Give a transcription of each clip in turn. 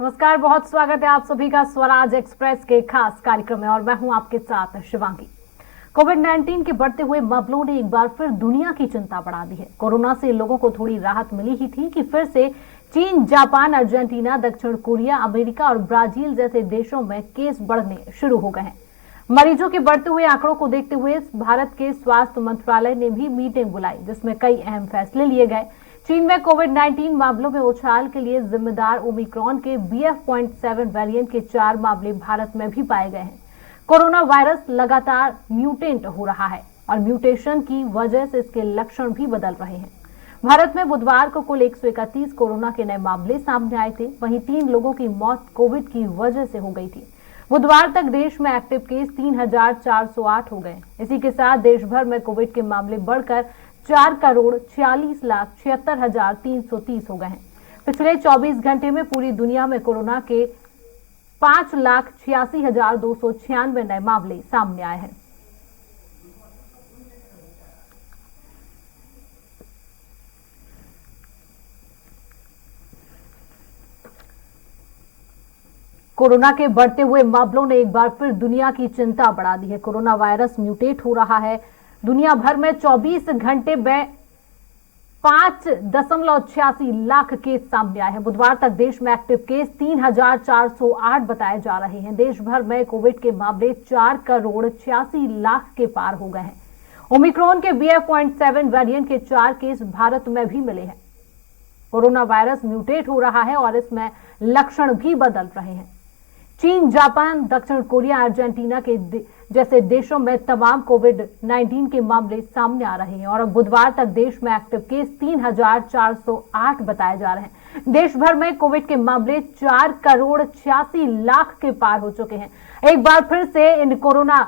नमस्कार, बहुत स्वागत है आप सभी का स्वराज एक्सप्रेस के खास कार्यक्रम में और मैं हूं आपके साथ शिवांगी। कोविड-19 के बढ़ते हुए मामलों ने एक बार फिर दुनिया की चिंता बढ़ा दी है। कोरोना से लोगों को थोड़ी राहत मिली ही थी कि फिर से चीन, जापान, अर्जेंटीना, दक्षिण कोरिया, अमेरिका और ब्राजील जैसे देशों में केस बढ़ने शुरू हो गए हैं। मरीजों के बढ़ते हुए आंकड़ों को देखते हुए भारत के स्वास्थ्य मंत्रालय ने भी मीटिंग बुलाई, जिसमें कई अहम फैसले लिए गए। चीन में कोविड-19 मामलों में उछाल के लिए जिम्मेदार ओमिक्रॉन के BF.7 वेरिएंट के 4 मामले भारत में भी पाए गए हैं। कोरोना वायरस लगातार म्यूटेंट हो रहा है और म्यूटेशन की वजह से इसके लक्षण भी बदल रहे हैं। भारत में बुधवार को कुल 131 कोरोना के नए मामले सामने आए थे। वहीं 3 लोगों की मौत कोविड की वजह से हो गई थी। बुधवार तक देश में एक्टिव केस 3,408 हो गए। इसी के साथ देश भर में कोविड के मामले बढ़कर 4,46,76,330 हो गए हैं। पिछले 24 घंटे में पूरी दुनिया में कोरोना के 5,86,296 नए मामले सामने आए हैं। कोरोना के बढ़ते हुए मामलों ने एक बार फिर दुनिया की चिंता बढ़ा दी है। कोरोना वायरस म्यूटेट हो रहा है। दुनिया भर में 24 घंटे में 5.86 लाख केस सामने आए हैं। बुधवार तक देश में एक्टिव केस 3,408 बताए जा रहे हैं। देश भर में कोविड के मामले 4,86,00,000 के पार हो गए हैं। ओमिक्रॉन के BF.7 वेरिएंट के 4 केस भारत में भी मिले हैं। कोरोना वायरस म्यूटेट हो रहा है और इसमें लक्षण भी बदल रहे हैं। चीन, जापान, दक्षिण कोरिया, अर्जेंटीना के जैसे देशों में तमाम कोविड-19 के मामले सामने आ रहे हैं और अब बुधवार तक देश में एक्टिव केस 3,408 बताए जा रहे हैं। देश भर में कोविड के मामले 4,86,00,000 के पार हो चुके हैं। एक बार फिर से इन कोरोना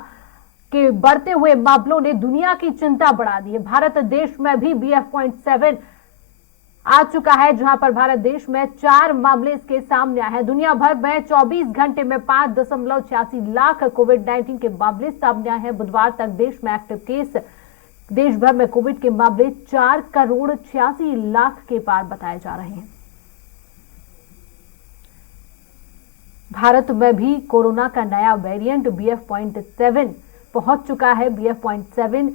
के बढ़ते हुए मामलों ने दुनिया की चिंता बढ़ा दी है। भारत देश में भी BF.7 आ चुका है, जहां पर भारत देश में 4 मामले इसके सामने आए हैं। दुनिया भर में 24 घंटे में 5.86 लाख कोविड-19 के मामले सामने आए हैं। बुधवार तक देश में एक्टिव केस देश भर में कोविड के मामले 4,86,00,000 के पार बताए जा रहे हैं। भारत में भी कोरोना का नया वेरिएंट BF.7 पहुंच चुका है। BF.7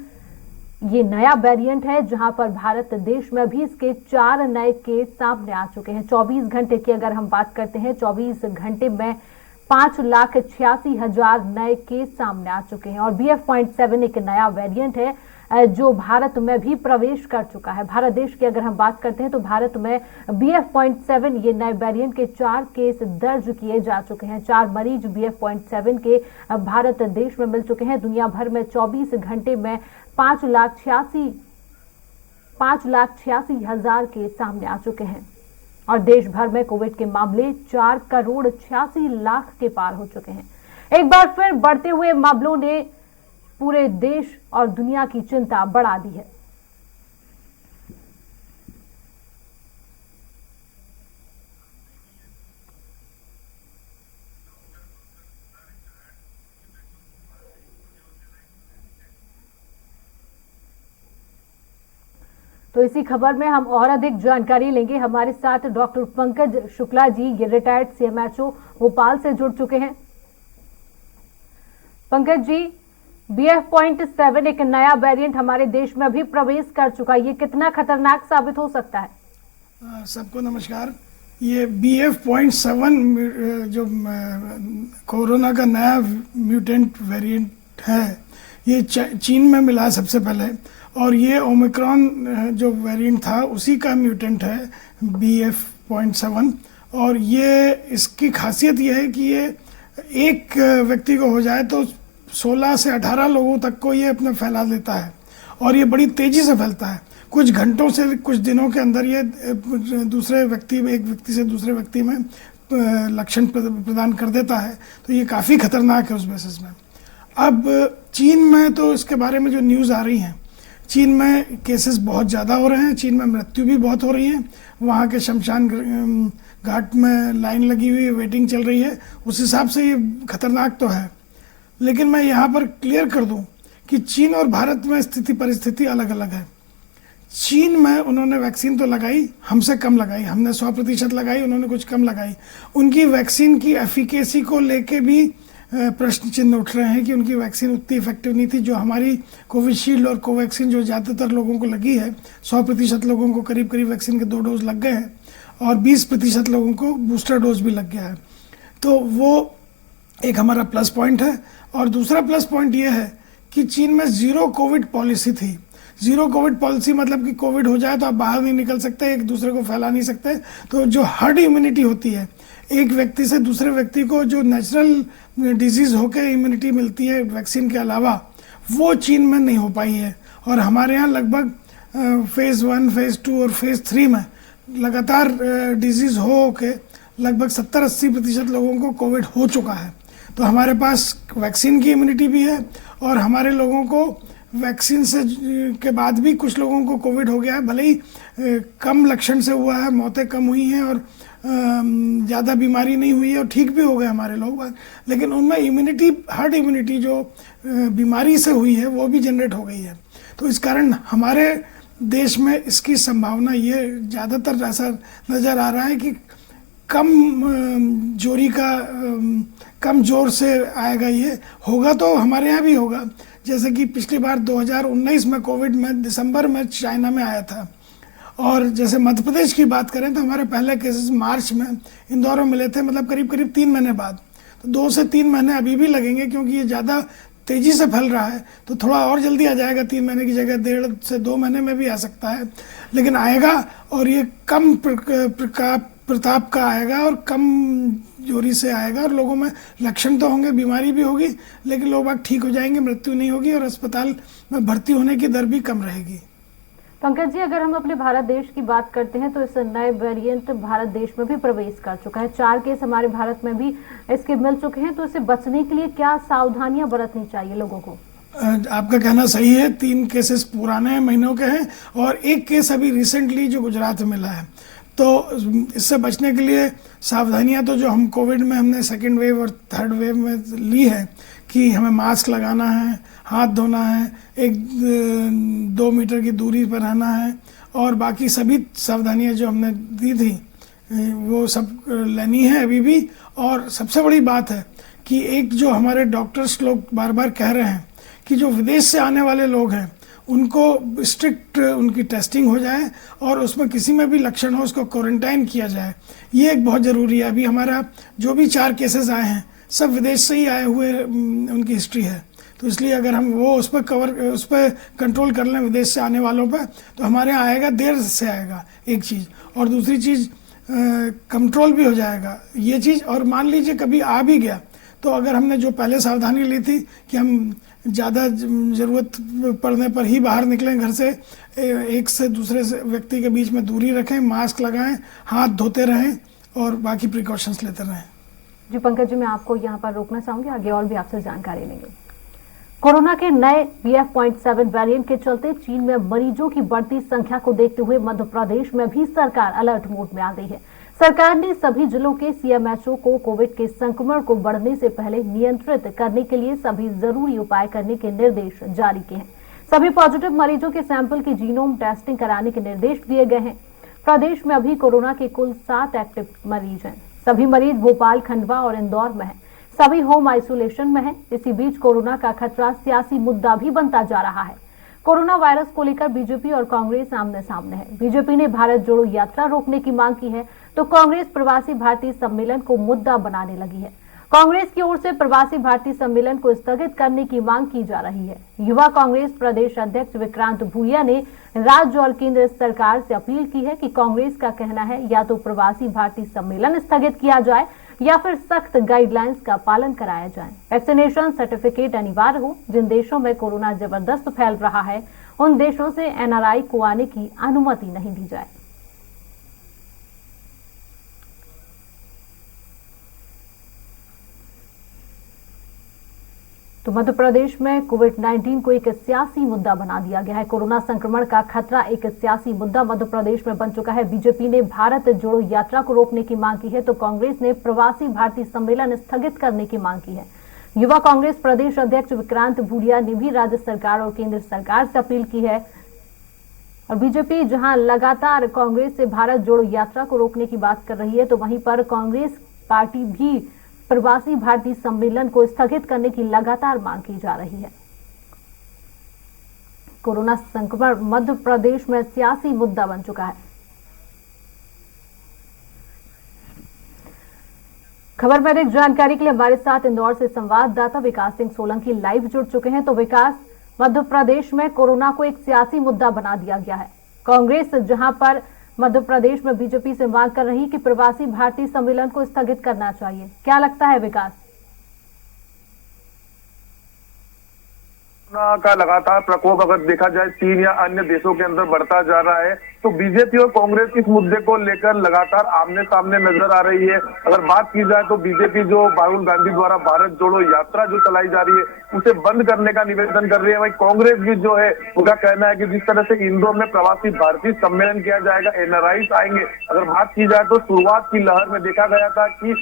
ये नया वेरिएंट है, जहां पर भारत देश में भी इसके 4 नए केस सामने आ चुके हैं। 24 घंटे की अगर हम बात करते हैं, 24 घंटे में 5,86,000 नए केस सामने आ चुके हैं और BF.7 एक नया वेरिएंट है जो भारत में भी प्रवेश कर चुका है। भारत देश की अगर हम बात करते हैं तो भारत में BF.7 ये नए वेरिएंट के 4 केस दर्ज किए जा चुके हैं। 4 मरीज BF.7 के भारत देश में मिल चुके हैं। दुनिया भर में 24 घंटे में 5,86,000 के सामने आ चुके हैं और देश भर में कोविड के मामले 4,86,00,000 के पार हो चुके हैं। एक बार फिर बढ़ते हुए मामलों ने पूरे देश और दुनिया की चिंता बढ़ा दी है। तो इसी खबर में हम और अधिक जानकारी लेंगे। हमारे साथ डॉक्टर पंकज शुक्ला जी, ये रिटायर्ड CMHO भोपाल से जुड़ चुके हैं। पंकज जी, BF.7 एक नया वेरिएंट हमारे देश में भी प्रवेश कर चुका है, ये कितना खतरनाक साबित हो सकता है? सबको नमस्कार। ये BF.7 जो कोरोना का नया म्यूटेंट वेरिएंट है, ये चीन में मिला सबसे पहले और ये ओमिक्रॉन जो वेरिएंट था उसी का म्यूटेंट है BF.7 और ये इसकी खासियत ये है कि ये एक व्यक्ति को हो जाए तो 16 से 18 लोगों तक को ये अपना फैला देता है और ये बड़ी तेज़ी से फैलता है। कुछ घंटों से कुछ दिनों के अंदर ये दूसरे व्यक्ति में, एक व्यक्ति से दूसरे व्यक्ति में लक्षण प्रदान कर देता है। तो ये काफ़ी खतरनाक है उस बेसिस में। अब चीन में तो इसके बारे में जो न्यूज़ आ रही हैं, चीन में केसेस बहुत ज़्यादा हो रहे हैं, चीन में मृत्यु भी बहुत हो रही है। वहाँ के शमशान घाट में लाइन लगी हुई है, वेटिंग चल रही है। उस हिसाब से ये खतरनाक तो है, लेकिन मैं यहाँ पर क्लियर कर दूँ कि चीन और भारत में स्थिति परिस्थिति अलग अलग है। चीन में उन्होंने वैक्सीन तो लगाई, हमसे कम लगाई, हमने 100% लगाई, उन्होंने कुछ कम लगाई। उनकी वैक्सीन की एफिकेसी को लेके भी प्रश्न चिन्ह उठ रहे हैं कि उनकी वैक्सीन उतनी इफेक्टिव नहीं थी। जो हमारी कोविशील्ड और कोवैक्सीन जो ज़्यादातर लोगों को लगी है, 100% लोगों को करीब करीब वैक्सीन के 2 डोज लग गए हैं और 20% लोगों को बूस्टर डोज भी लग गया है। तो वो एक हमारा प्लस पॉइंट है। और दूसरा प्लस पॉइंट ये है कि चीन में ज़ीरो कोविड पॉलिसी थी। ज़ीरो कोविड पॉलिसी मतलब कि कोविड हो जाए तो आप बाहर नहीं निकल सकते, एक दूसरे को फैला नहीं सकते। तो जो हर्ड इम्यूनिटी होती है, एक व्यक्ति से दूसरे व्यक्ति को जो नेचुरल डिजीज़ होकर इम्यूनिटी मिलती है वैक्सीन के अलावा, वो चीन में नहीं हो पाई है। और हमारे यहाँ लगभग फेज़ 1, फेज़ 2 और फेज़ 3 में लगातार डिजीज़ हो के लगभग 70-80% लोगों को कोविड हो चुका है। तो हमारे पास वैक्सीन की इम्यूनिटी भी है और हमारे लोगों को वैक्सीन से के बाद भी कुछ लोगों को कोविड हो गया है। भले ही कम लक्षण से हुआ है, मौतें कम हुई हैं और ज़्यादा बीमारी नहीं हुई है और ठीक भी हो गए हमारे लोग, लेकिन उनमें इम्यूनिटी, हर्ड इम्यूनिटी जो बीमारी से हुई है वो भी जनरेट हो गई है। तो इस कारण हमारे देश में इसकी संभावना ये ज़्यादातर ऐसा नज़र आ रहा है कि कम जोर से आएगा। ये होगा तो हमारे यहाँ भी होगा, जैसे कि पिछली बार 2019 में कोविड में दिसंबर में चाइना में आया था। और जैसे मध्य प्रदेश की बात करें तो हमारे पहले केसेस मार्च में इंदौर में मिले थे, मतलब करीब करीब 3 महीने बाद। तो 2 से 3 महीने अभी भी लगेंगे क्योंकि ये ज़्यादा तेज़ी से फैल रहा है। तो थोड़ा और जल्दी आ जाएगा, 3 महीने की जगह 1.5 से 2 महीने में भी आ सकता है, लेकिन आएगा। और ये कम प्रताप का आएगा और कम जोरी से आएगा और लोगों में लक्षण तो होंगे, बीमारी भी होगी, लेकिन लोग बाग ठीक हो जाएंगे, मृत्यु नहीं होगी और अस्पताल में भर्ती होने की दर भी कम रहेगी। पंकज जी, अगर हम अपने भारत देश की बात करते हैं तो इस नए वेरिएंट भारत देश में भी प्रवेश कर चुका है। 4 केस हमारे भारत में भी इसके मिल चुके हैं। तो इससे बचने के लिए क्या सावधानियां बरतनी चाहिए लोगों को? आपका कहना सही है। 3 केसेस पुराने महीनों के हैं और 1 केस अभी रिसेंटली जो गुजरात में मिला है। तो इससे बचने के लिए सावधानियां तो जो हम कोविड में हमने सेकेंड वेव और थर्ड वेव में ली है कि हमें मास्क लगाना है, हाथ धोना है, 1-2 मीटर की दूरी पर रहना है और बाकी सभी सावधानियां जो हमने दी थी वो सब लेनी है अभी भी। और सबसे बड़ी बात है कि एक जो हमारे डॉक्टर्स लोग बार बार कह रहे हैं कि जो विदेश से आने वाले लोग हैं उनको स्ट्रिक्ट उनकी टेस्टिंग हो जाए और उसमें किसी में भी लक्षण हो उसको क्वारंटाइन किया जाए। ये एक बहुत ज़रूरी है। अभी हमारा जो भी 4 केसेस आए हैं सब विदेश से ही आए हुए उनकी हिस्ट्री है। तो इसलिए अगर हम वो उस पर कंट्रोल कर लें विदेश से आने वालों पर, तो हमारे यहाँ आएगा, देर से आएगा, एक चीज़। और दूसरी चीज़ कंट्रोल भी हो जाएगा ये चीज़। और मान लीजिए कभी आ भी गया तो अगर हमने जो पहले सावधानी ली थी कि हम ज़्यादा ज़रूरत पड़ने पर ही बाहर निकलें घर से, एक से दूसरे से व्यक्ति के बीच में दूरी रखें, मास्क लगाएं, हाथ धोते रहें और बाकी प्रिकॉशंस लेते रहें। जी पंकज जी, मैं आपको यहाँ पर रोकना चाहूँगी, आगे और भी आपसे जानकारी लेंगे। कोरोना के नए BF.7 वेरिएंट के चलते चीन में मरीजों की बढ़ती संख्या को देखते हुए मध्य प्रदेश में भी सरकार अलर्ट मोड में आ गई है। सरकार ने सभी जिलों के CMHO को कोविड के संक्रमण को बढ़ने से पहले नियंत्रित करने के लिए सभी जरूरी उपाय करने के निर्देश जारी किए हैं। सभी पॉजिटिव मरीजों के सैंपल की जीनोम टेस्टिंग कराने के निर्देश दिए गए हैं। प्रदेश में अभी कोरोना के कुल 7 एक्टिव मरीज हैं। सभी मरीज भोपाल, खंडवा और इंदौर में हैं। सभी होम आइसोलेशन में हैं। इसी बीच कोरोना का खतरा सियासी मुद्दा भी बनता जा रहा है। कोरोना वायरस को लेकर बीजेपी और कांग्रेस आमने सामने है। बीजेपी ने भारत जोड़ो यात्रा रोकने की मांग की है तो कांग्रेस प्रवासी भारतीय सम्मेलन को मुद्दा बनाने लगी है। कांग्रेस की ओर से प्रवासी भारतीय सम्मेलन को स्थगित करने की मांग की जा रही है। युवा कांग्रेस प्रदेश अध्यक्ष विक्रांत भूरिया ने राज्य और केंद्र सरकार से अपील की है कि कांग्रेस का कहना है या तो प्रवासी भारतीय सम्मेलन स्थगित किया जाए या फिर सख्त गाइडलाइंस का पालन कराया जाए। वैक्सीनेशन सर्टिफिकेट अनिवार्य हो। जिन देशों में कोरोना जबरदस्त फैल रहा है उन देशों से NRI को आने की अनुमति नहीं दी जाए। तो मध्य प्रदेश में कोविड-19 को एक सियासी मुद्दा बना दिया गया है। कोरोना संक्रमण का खतरा एक सियासी मुद्दा मध्य प्रदेश में बन चुका है। बीजेपी ने भारत जोड़ो यात्रा को रोकने की मांग की है तो कांग्रेस ने प्रवासी भारतीय सम्मेलन स्थगित करने की मांग की है। युवा कांग्रेस प्रदेश अध्यक्ष विक्रांत भूरिया ने भी राज्य सरकार और केंद्र सरकार से अपील की है और बीजेपी जहां लगातार कांग्रेस से भारत जोड़ो यात्रा को रोकने की बात कर रही है, तो वहीं पर कांग्रेस पार्टी भी प्रवासी भारतीय सम्मेलन को स्थगित करने की लगातार मांग की जा रही है। कोरोना संक्रमण मध्य प्रदेश में सियासी मुद्दा बन चुका है। खबर में अधिक जानकारी के लिए हमारे साथ इंदौर से संवाददाता विकास सिंह सोलंकी लाइव जुड़ चुके हैं। तो विकास, मध्य प्रदेश में कोरोना को एक सियासी मुद्दा बना दिया गया है। कांग्रेस जहां पर मध्य प्रदेश में बीजेपी से मांग कर रही है कि प्रवासी भारतीय सम्मेलन को स्थगित करना चाहिए, क्या लगता है विकास? कोरोना का लगातार प्रकोप अगर देखा जाए चीन या अन्य देशों के अंदर बढ़ता जा रहा है, तो बीजेपी और कांग्रेस इस मुद्दे को लेकर लगातार आमने सामने नजर आ रही है। अगर बात की जाए तो बीजेपी जो राहुल गांधी द्वारा भारत जोड़ो यात्रा जो चलाई जा रही है उसे बंद करने का निवेदन कर रही है। वही कांग्रेस भी जो है उनका कहना है कि जिस तरह से इंदौर में प्रवासी भारतीय सम्मेलन किया जाएगा, एनआरआई आएंगे। अगर बात की जाए तो शुरुआत की लहर में देखा गया था कि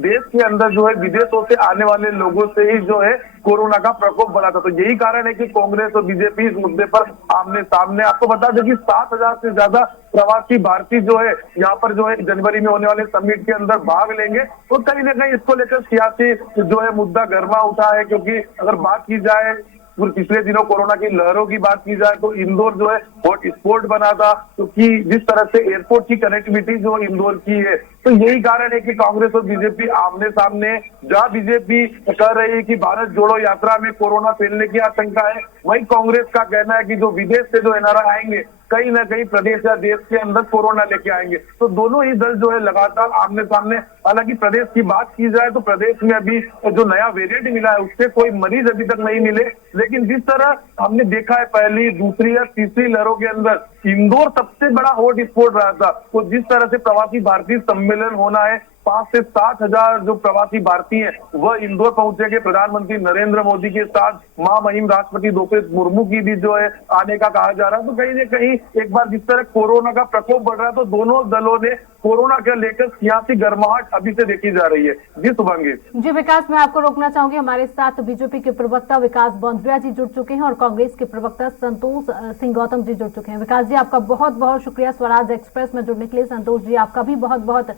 देश के अंदर जो है विदेशों से आने वाले लोगों से ही जो है कोरोना का प्रकोप बढ़ा था। तो यही कारण है कि कांग्रेस और बीजेपी इस मुद्दे पर आमने सामने। आपको बता दें कि 7,000 से ज्यादा प्रवासी भारतीय जो है यहाँ पर जो है जनवरी में होने वाले समिट के अंदर भाग लेंगे। तो कहीं ना कहीं इसको लेकर सियासी जो है मुद्दा गर्मा उठा है, क्योंकि अगर बात की जाए पिछले दिनों कोरोना की लहरों की बात की जाए तो इंदौर जो है हॉट स्पॉट बना था, क्योंकि जिस तरह से एयरपोर्ट की कनेक्टिविटी जो इंदौर की है, तो यही कारण है कि कांग्रेस और बीजेपी आमने सामने। जहां बीजेपी कह रही है कि भारत जोड़ो यात्रा में कोरोना फैलने की आशंका है, वहीं कांग्रेस का कहना है कि जो विदेश से जो एनआरआई आएंगे कहीं ना कहीं प्रदेश या देश के अंदर कोरोना लेके आएंगे। तो दोनों ही दल जो है लगातार आमने सामने। हालांकि प्रदेश की बात की जाए तो प्रदेश में अभी जो नया वेरिएंट मिला है उससे कोई मरीज अभी तक नहीं मिले, लेकिन जिस तरह हमने देखा है पहली, दूसरी या तीसरी लहरों के अंदर इंदौर सबसे बड़ा हॉट स्पॉट रहा था। तो जिस तरह से प्रवासी भारतीय सम्मेलन होना है, 5 से 7 हजार जो प्रवासी भारतीय हैं वह इंदौर पहुंचेंगे। प्रधानमंत्री नरेंद्र मोदी के साथ महामहिम राष्ट्रपति द्रौपदी मुर्मू की भी जो है आने का कहा जा रहा है। तो कहीं ना कहीं एक बार जिस तरह कोरोना का प्रकोप बढ़ रहा है, तो दोनों दलों ने कोरोना के लेकर सियासी गर्माहट अभी से देखी जा रही है। जी शुभांगी। जी विकास, मैं आपको रोकना चाहूंगी। हमारे साथ बीजेपी के प्रवक्ता विकास बौंद्रिया जी जुड़ चुके हैं और कांग्रेस के प्रवक्ता संतोष सिंह गौतम जी जुड़ चुके हैं। विकास जी, आपका बहुत बहुत शुक्रिया स्वराज एक्सप्रेस में जुड़ने के लिए। संतोष जी, आपका भी बहुत बहुत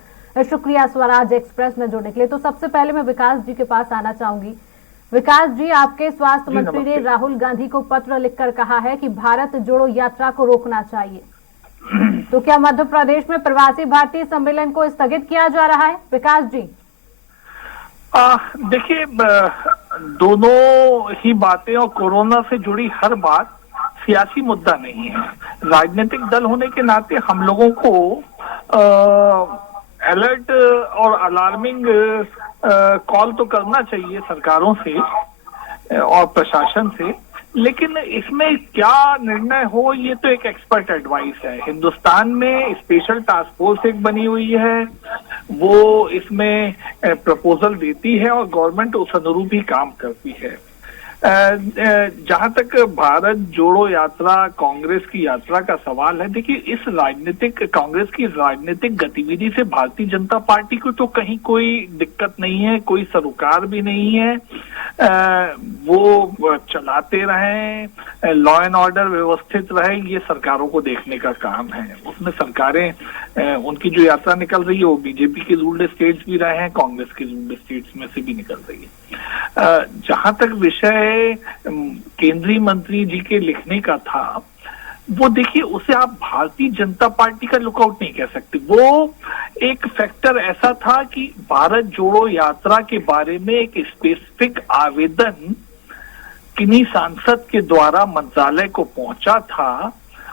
शुक्रिया स्वराज एक्सप्रेस में जुड़ने के लिए। तो सबसे पहले मैं विकास जी के पास आना चाहूंगी। विकास जी, आपके स्वास्थ्य मंत्री ने राहुल गांधी को पत्र लिखकर कहा है कि भारत जोड़ो यात्रा को रोकना चाहिए, तो क्या मध्य प्रदेश में प्रवासी भारतीय सम्मेलन को स्थगित किया जा रहा है? विकास जी देखिए, दोनों ही बातें और कोरोना से जुड़ी हर बात सियासी मुद्दा नहीं है। राजनीतिक दल होने के नाते हम लोगों को अलर्ट और अलार्मिंग कॉल तो करना चाहिए सरकारों से और प्रशासन से, लेकिन इसमें क्या निर्णय हो ये तो एक एक्सपर्ट एडवाइस है। हिंदुस्तान में स्पेशल टास्क फोर्स एक बनी हुई है, वो इसमें प्रपोजल देती है और गवर्नमेंट उस अनुरूप ही काम करती है। जहां तक भारत जोड़ो यात्रा, कांग्रेस की यात्रा का सवाल है, देखिए इस कांग्रेस की राजनीतिक गतिविधि से भारतीय जनता पार्टी को तो कहीं कोई दिक्कत नहीं है, कोई सरोकार भी नहीं है। वो चलाते रहें, लॉ एंड ऑर्डर व्यवस्थित रहे, ये सरकारों को देखने का काम है। उसमें सरकारें उनकी जो यात्रा निकल रही है वो बीजेपी के रूल्ड स्टेट्स भी रहे हैं, कांग्रेस के रूल्ड स्टेट्स में से भी निकल रही है। जहां तक विषय केंद्रीय मंत्री जी के लिखने का था, वो देखिए उसे आप भारतीय जनता पार्टी का लुकआउट नहीं कह सकते। वो एक फैक्टर ऐसा था कि भारत जोड़ो यात्रा के बारे में एक स्पेसिफिक आवेदन किन्हीं सांसद के द्वारा मंत्रालय को पहुंचा था।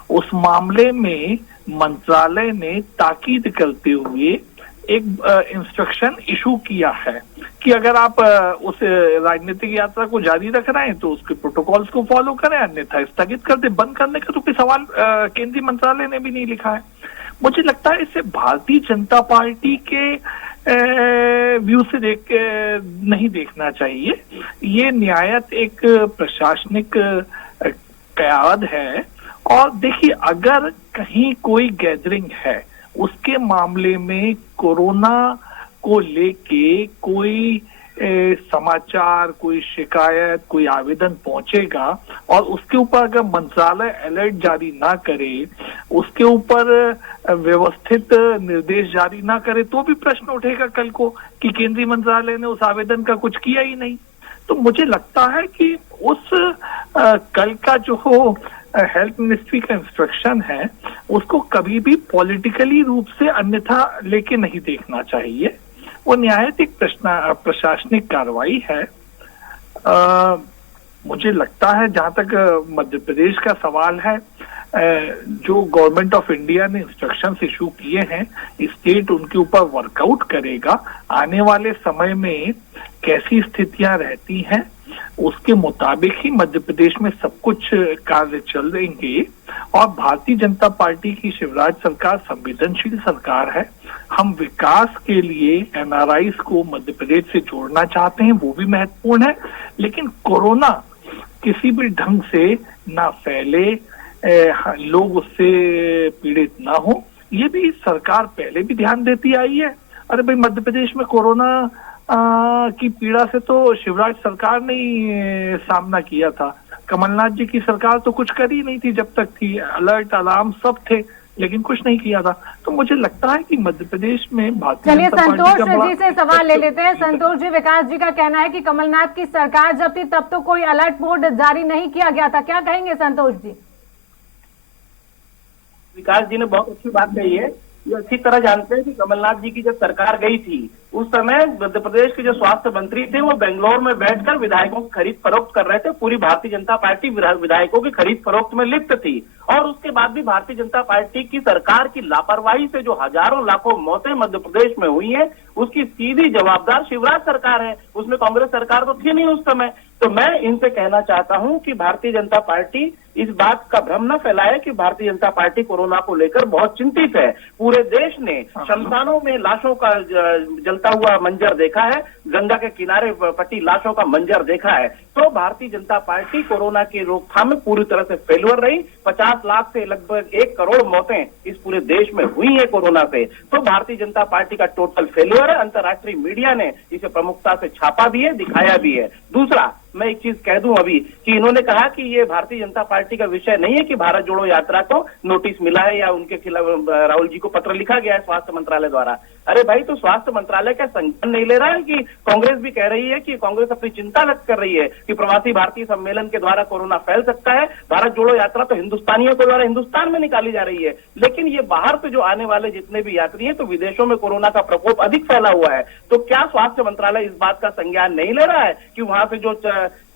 उस मामले में मंत्रालय ने ताकीद करते हुए एक इंस्ट्रक्शन इशू किया है कि अगर आप उस राजनीतिक यात्रा को जारी रख रहे हैं तो उसके प्रोटोकॉल्स को फॉलो करें, अन्यथा स्थगित कर दे। बंद करने का तो कोई सवाल केंद्रीय मंत्रालय ने भी नहीं लिखा है। मुझे लगता है इसे भारतीय जनता पार्टी के व्यू से नहीं देखना चाहिए। ये न्यायत एक प्रशासनिक कयाद है। और देखिए, अगर कहीं कोई गैदरिंग है, उसके मामले में कोरोना को लेके कोई समाचार, कोई शिकायत, कोई आवेदन पहुंचेगा और उसके ऊपर अगर मंत्रालय अलर्ट जारी ना करे, उसके ऊपर व्यवस्थित निर्देश जारी ना करे, तो भी प्रश्न उठेगा कल को कि केंद्रीय मंत्रालय ने उस आवेदन का कुछ किया ही नहीं। तो मुझे लगता है कि उस कल का जो हेल्थ मिनिस्ट्री का इंस्ट्रक्शन है उसको कभी भी पॉलिटिकली रूप से अन्यथा लेके नहीं देखना चाहिए। वो न्यायिक प्रशासनिक कार्रवाई है। मुझे लगता है जहां तक मध्य प्रदेश का सवाल है, जो गवर्नमेंट ऑफ इंडिया ने इंस्ट्रक्शंस इशू किए हैं, स्टेट उनके ऊपर वर्कआउट करेगा। आने वाले समय में कैसी स्थितियां रहती हैं उसके मुताबिक ही मध्य प्रदेश में सब कुछ कार्य चलेंगे। और भारतीय जनता पार्टी की शिवराज सरकार संवेदनशील सरकार है। हम विकास के लिए एनआरआईज को मध्य प्रदेश से जोड़ना चाहते हैं, वो भी महत्वपूर्ण है। लेकिन कोरोना किसी भी ढंग से ना फैले, लोग उससे पीड़ित ना हो, ये भी सरकार पहले भी ध्यान देती आई है। अरे भाई, मध्य प्रदेश में कोरोना की पीड़ा से तो शिवराज सरकार ने ही सामना किया था। कमलनाथ जी की सरकार तो कुछ कर ही नहीं थी जब तक थी, अलर्ट अलार्म सब थे, लेकिन कुछ नहीं किया था। तो मुझे लगता है कि मध्य प्रदेश में भारतीय चलिए जनता पार्टी संतोष का जी से सवाल ले लेते हैं। संतोष जी, विकास जी का कहना है कि कमलनाथ की सरकार जब थी तब तो कोई अलर्ट मोड जारी नहीं किया गया था, क्या कहेंगे संतोष जी? विकास जी ने बहुत अच्छी बात कही है। ये अच्छी तरह जानते हैं कि कमलनाथ जी की जब सरकार गई थी उस समय मध्य प्रदेश के जो स्वास्थ्य मंत्री थे वो बेंगलोर में बैठकर विधायकों की खरीद फरोख्त कर रहे थे। पूरी भारतीय जनता पार्टी विधायकों की खरीद फरोख्त में लिप्त थी। और उसके बाद भी भारतीय जनता पार्टी की सरकार की लापरवाही से जो हजारों लाखों मौतें मध्य प्रदेश में हुई हैं, उसकी सीधी जवाबदार शिवराज सरकार है। उसमें कांग्रेस सरकार तो थी नहीं उस समय। तो मैं इनसे कहना चाहता हूं कि भारतीय जनता पार्टी इस बात का भ्रम न फैलाए कि भारतीय जनता पार्टी कोरोना को लेकर बहुत चिंतित है। पूरे देश ने शमशानों में लाशों का जलता हुआ मंजर देखा है, गंगा के किनारे पटी लाशों का मंजर देखा है। तो भारतीय जनता पार्टी कोरोना की रोकथाम में पूरी तरह से फेल्यूर रही। 50 लाख से लगभग 1 करोड़ मौतें इस पूरे देश में हुई है कोरोना से। तो भारतीय जनता पार्टी का टोटल फेल्यूर है। अंतर्राष्ट्रीय मीडिया ने इसे प्रमुखता से छापा भी है, दिखाया भी है। दूसरा, मैं एक चीज कह दूं अभी कि इन्होंने कहा कि ये भारतीय जनता पार्टी का विषय नहीं है कि भारत जोड़ो यात्रा को नोटिस मिला है या उनके खिलाफ राहुल जी को पत्र लिखा गया है स्वास्थ्य मंत्रालय द्वारा। अरे भाई, तो स्वास्थ्य मंत्रालय का संज्ञान नहीं ले रहा है कि कांग्रेस भी कह रही है कि कांग्रेस अपनी चिंता व्यक्त कर रही है कि प्रवासी भारतीय सम्मेलन के द्वारा कोरोना फैल सकता है। भारत जोड़ो यात्रा तो हिंदुस्तानियों के द्वारा हिंदुस्तान में निकाली जा रही है, लेकिन ये बाहर से जो आने वाले जितने भी यात्री हैं तो विदेशों में कोरोना का प्रकोप अधिक फैला हुआ है। तो क्या स्वास्थ्य मंत्रालय इस बात का संज्ञान नहीं ले रहा है कि वहां से जो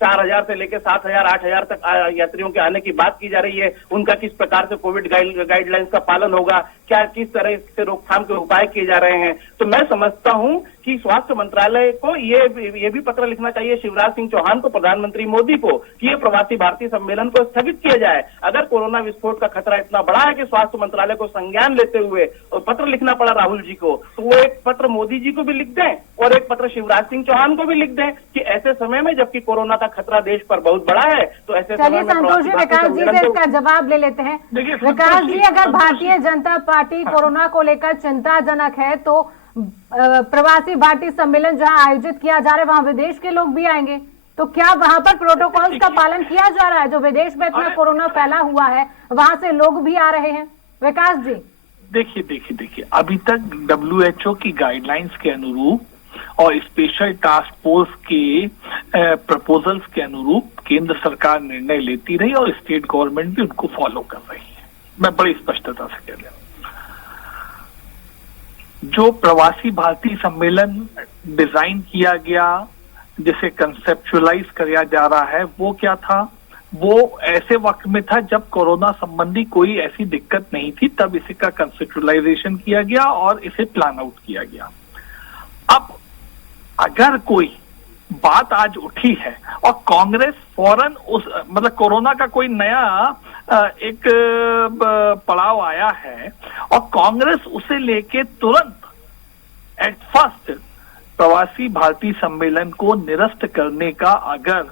4000 से लेकर 7000 8000 तक यात्रियों के आने की बात की जा रही है, उनका किस प्रकार से कोविड गाइडलाइंस का पालन होगा, क्या किस तरह से रोकथाम के उपाय किए जा रहे हैं। तो मैं समझता हूं कि स्वास्थ्य मंत्रालय को ये भी पत्र लिखना चाहिए शिवराज सिंह चौहान को, प्रधानमंत्री मोदी को, कि ये प्रवासी भारतीय सम्मेलन को स्थगित किया जाए। अगर कोरोना विस्फोट का खतरा इतना बड़ा है कि स्वास्थ्य मंत्रालय को संज्ञान लेते हुए और पत्र लिखना पड़ा राहुल जी को, तो वो एक पत्र मोदी जी को भी लिख दें और एक पत्र शिवराज सिंह चौहान को भी लिख दें कि ऐसे समय में जबकि कोरोना का खतरा देश पर बहुत बड़ा है, तो ऐसे चलिए संतोष जी, विकास जी से इसका जवाब ले लेते हैं। विकास जी, अगर भारतीय जनता पार्टी कोरोना को लेकर चिंताजनक है तो प्रवासी भारतीय सम्मेलन जहां आयोजित किया जा रहा है वहां विदेश के लोग भी आएंगे, तो क्या वहां पर प्रोटोकॉल्स का पालन किया जा रहा है? जो विदेश में इतना कोरोना फैला हुआ है वहां से लोग भी आ रहे हैं। विकास जी, देखिए अभी तक WHO की गाइडलाइंस के अनुरूप और स्पेशल टास्क फोर्स के प्रपोजल्स के अनुरूप केंद्र सरकार निर्णय लेती रही और स्टेट गवर्नमेंट भी उनको फॉलो कर रही है। मैं बड़ी स्पष्टता से कह रहा हूं, जो प्रवासी भारतीय सम्मेलन डिजाइन किया गया, जिसे कंसेप्चुअलाइज किया जा रहा है, वो क्या था? वो ऐसे वक्त में था जब कोरोना संबंधी कोई ऐसी दिक्कत नहीं थी, तब इसी का कंसेप्चुअलाइजेशन किया गया और इसे प्लान आउट किया गया। अब अगर कोई बात आज उठी है और कांग्रेस फौरन उस मतलब कोरोना का कोई नया एक पड़ाव आया है और कांग्रेस उसे लेके तुरंत एट फर्स्ट प्रवासी भारतीय सम्मेलन को निरस्त करने का अगर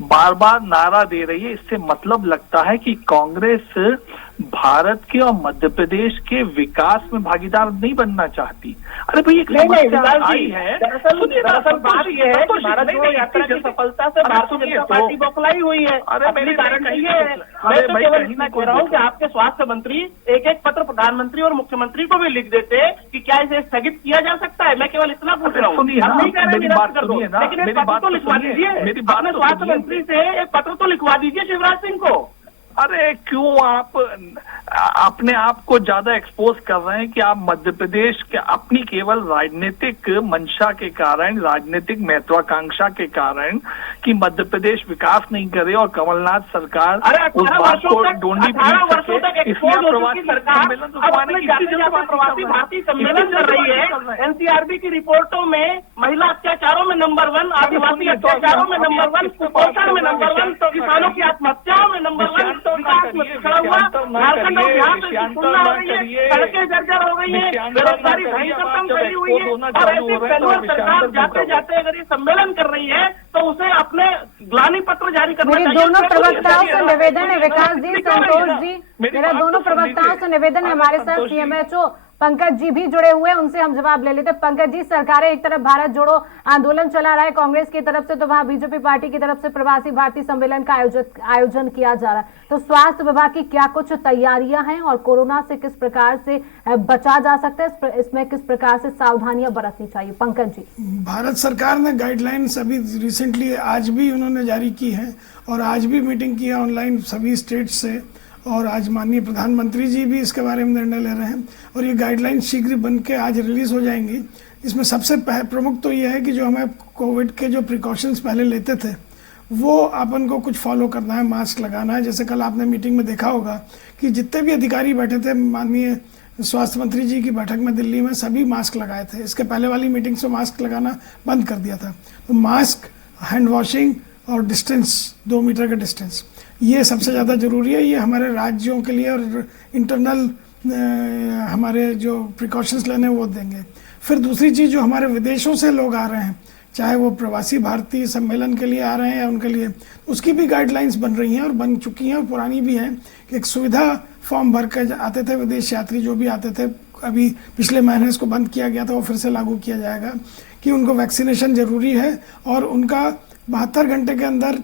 बार बार नारा दे रही है। इससे मतलब लगता है कि कांग्रेस भारत के और मध्य प्रदेश के विकास में भागीदार नहीं बनना चाहती। अरे भाई एक समस्या आई है, दरअसल बात यह है कि भारत जोड़ो यात्रा की सफलता से भारतीय जनता पार्टी बौखलाई हुई है। अपनी कारण ये है, मैं तो केवल इतना कह रहा हूँ कि आपके स्वास्थ्य मंत्री एक एक पत्र प्रधानमंत्री और मुख्यमंत्री को भी लिख देते कि क्या इसे स्थगित किया जा सकता है। मैं केवल इतना पूछ रहा हूँ, लेकिन एक पत्र तो लिखवा दीजिए, अपने स्वास्थ्य मंत्री से एक पत्र तो लिखवा दीजिए शिवराज सिंह को। अरे क्यों आप अपने आप को ज्यादा एक्सपोज कर रहे हैं कि आप मध्य प्रदेश के अपनी केवल राजनीतिक मंशा के कारण, राजनीतिक महत्वाकांक्षा के कारण कि मध्य प्रदेश विकास नहीं करे और कमलनाथ सरकार उस बात को डोंडी पीट सके, इसलिए प्रवासी सम्मेलन प्रवासी भारतीय सम्मेलन कर रही है। एनसीआरबी की रिपोर्टों में महिला अत्याचारों में नंबर 1, आदिवासी अत्याचारों में नंबर 1, कुपोषण में नंबर 1, किसानों की आत्महत्याओं में नंबर 1, विकास में पिछड़ा हुआ झारखंड और बिहार में तुलना हो रही है, सड़कें जर्जर हो गई है, बेरोजगारी भयंकर कम गई हुई है। और ऐसे पहलुओं सरकार जाते जाते अगर ये सम्मेलन कर रही है तो उसे अपने ग्लानि पत्र जारी करना चाहिए। मेरे दोनों प्रवक्ताओं से निवेदन है, विकास जी, संतोष जी, मेरा दोनों प्रवक्ताओं से निवेदन है, हमारे साथ सीएमएचओ पंकज जी भी जुड़े हुए हैं, उनसे हम जवाब ले लेते हैं। पंकज जी, सरकारें एक तरफ भारत जोड़ो आंदोलन चला रहा है कांग्रेस की तरफ से, तो वहां बीजेपी पार्टी की तरफ से प्रवासी भारतीय सम्मेलन का आयोजन किया जा रहा है, तो स्वास्थ्य विभाग की क्या कुछ तैयारियां हैं और कोरोना से किस प्रकार से बचा जा सकता है, इसमें किस प्रकार से सावधानियां बरतनी चाहिए? पंकज जी। भारत सरकार ने गाइडलाइंस अभी रिसेंटली आज भी उन्होंने जारी की है और आज भी मीटिंग की है ऑनलाइन सभी स्टेट से, और आज माननीय प्रधानमंत्री जी भी इसके बारे में निर्णय ले रहे हैं और ये गाइडलाइन शीघ्र बन के आज रिलीज हो जाएंगी। इसमें सबसे प्रमुख तो ये है कि जो हमें कोविड के जो प्रिकॉशंस पहले लेते थे वो अपन को कुछ फॉलो करना है, मास्क लगाना है। जैसे कल आपने मीटिंग में देखा होगा कि जितने भी अधिकारी बैठे थे माननीय स्वास्थ्य मंत्री जी की बैठक में दिल्ली में, सभी मास्क लगाए थे। इसके पहले वाली मीटिंग्स में मास्क लगाना बंद कर दिया था। तो मास्क, हैंड वॉशिंग और डिस्टेंस, 2 मीटर का डिस्टेंस, ये सबसे ज़्यादा ज़रूरी है। ये हमारे राज्यों के लिए और इंटरनल हमारे जो प्रिकॉशंस लेने वो देंगे। फिर दूसरी चीज़, जो हमारे विदेशों से लोग आ रहे हैं, चाहे वो प्रवासी भारतीय सम्मेलन के लिए आ रहे हैं या उनके लिए, उसकी भी गाइडलाइंस बन रही हैं और बन चुकी हैं और पुरानी भी हैं कि एक सुविधा फॉर्म भर कर आते थे विदेश यात्री जो भी आते थे, अभी पिछले महीने इसको बंद किया गया था, वो फिर से लागू किया जाएगा कि उनको वैक्सीनेशन ज़रूरी है और उनका 72 घंटे के अंदर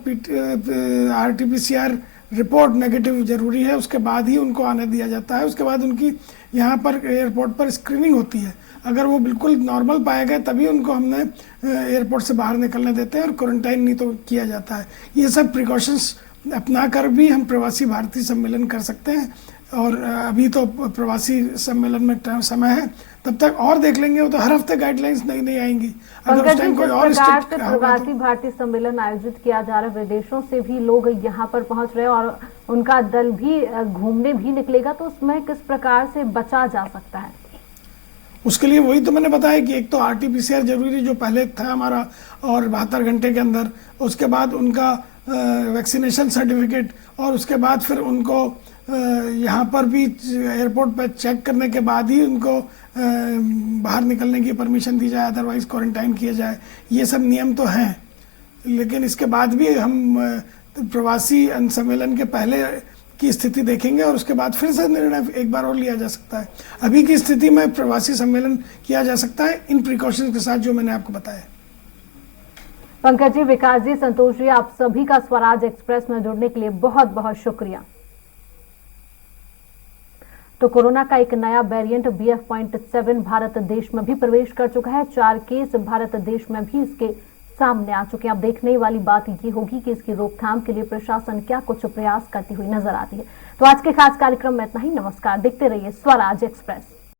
RT-PCR रिपोर्ट नेगेटिव जरूरी है, उसके बाद ही उनको आने दिया जाता है। उसके बाद उनकी यहाँ पर एयरपोर्ट पर स्क्रीनिंग होती है, अगर वो बिल्कुल नॉर्मल पाए गए तभी उनको हमने एयरपोर्ट से बाहर निकलने देते हैं और क्वारंटाइन नहीं तो किया जाता है। ये सब प्रिकॉशंस अपना कर भी हम प्रवासी भारतीय सम्मेलन कर सकते हैं और अभी तो प्रवासी सम्मेलन में समय है, तब तक और देख लेंगे। वो तो हर हफ्ते गाइडलाइंस नई आएंगी। अगर उस टाइम कोई और प्रवासी भारतीय सम्मेलन आयोजित किया जा रहा है, विदेशों से भी लोग यहाँ पर पहुंच रहे हैं और उनका दल भी घूमने भी निकलेगा, तो उसमें किस प्रकार से बचा जा सकता है? उसके लिए वही तो मैंने बताया कि एक तो RT-PCR जरूरी जो पहले था हमारा और 72 घंटे के अंदर, उसके बाद उनका वैक्सीनेशन सर्टिफिकेट और उसके बाद फिर उनको यहाँ पर भी एयरपोर्ट पर चेक करने के बाद ही उनको बाहर निकलने की परमिशन दी जाए, अदरवाइज क्वारंटाइन किया जाए। ये सब नियम तो हैं, लेकिन इसके बाद भी हम प्रवासी सम्मेलन के पहले की स्थिति देखेंगे और उसके बाद फिर से निर्णय एक बार और लिया जा सकता है। अभी की स्थिति में प्रवासी सम्मेलन किया जा सकता है इन प्रिकॉशंस के साथ जो मैंने आपको बताया। पंकज जी, विकास जी, संतोष जी, आप सभी का स्वराज एक्सप्रेस में जुड़ने के लिए बहुत बहुत शुक्रिया। तो कोरोना का एक नया वेरिएंट BF.7 भारत देश में भी प्रवेश कर चुका है। 4 केस भारत देश में भी इसके सामने आ चुके हैं। अब देखने वाली बात ये होगी कि इसकी रोकथाम के लिए प्रशासन क्या कुछ प्रयास करती हुई नजर आती है। तो आज के खास कार्यक्रम में इतना ही। नमस्कार, देखते रहिए स्वराज एक्सप्रेस।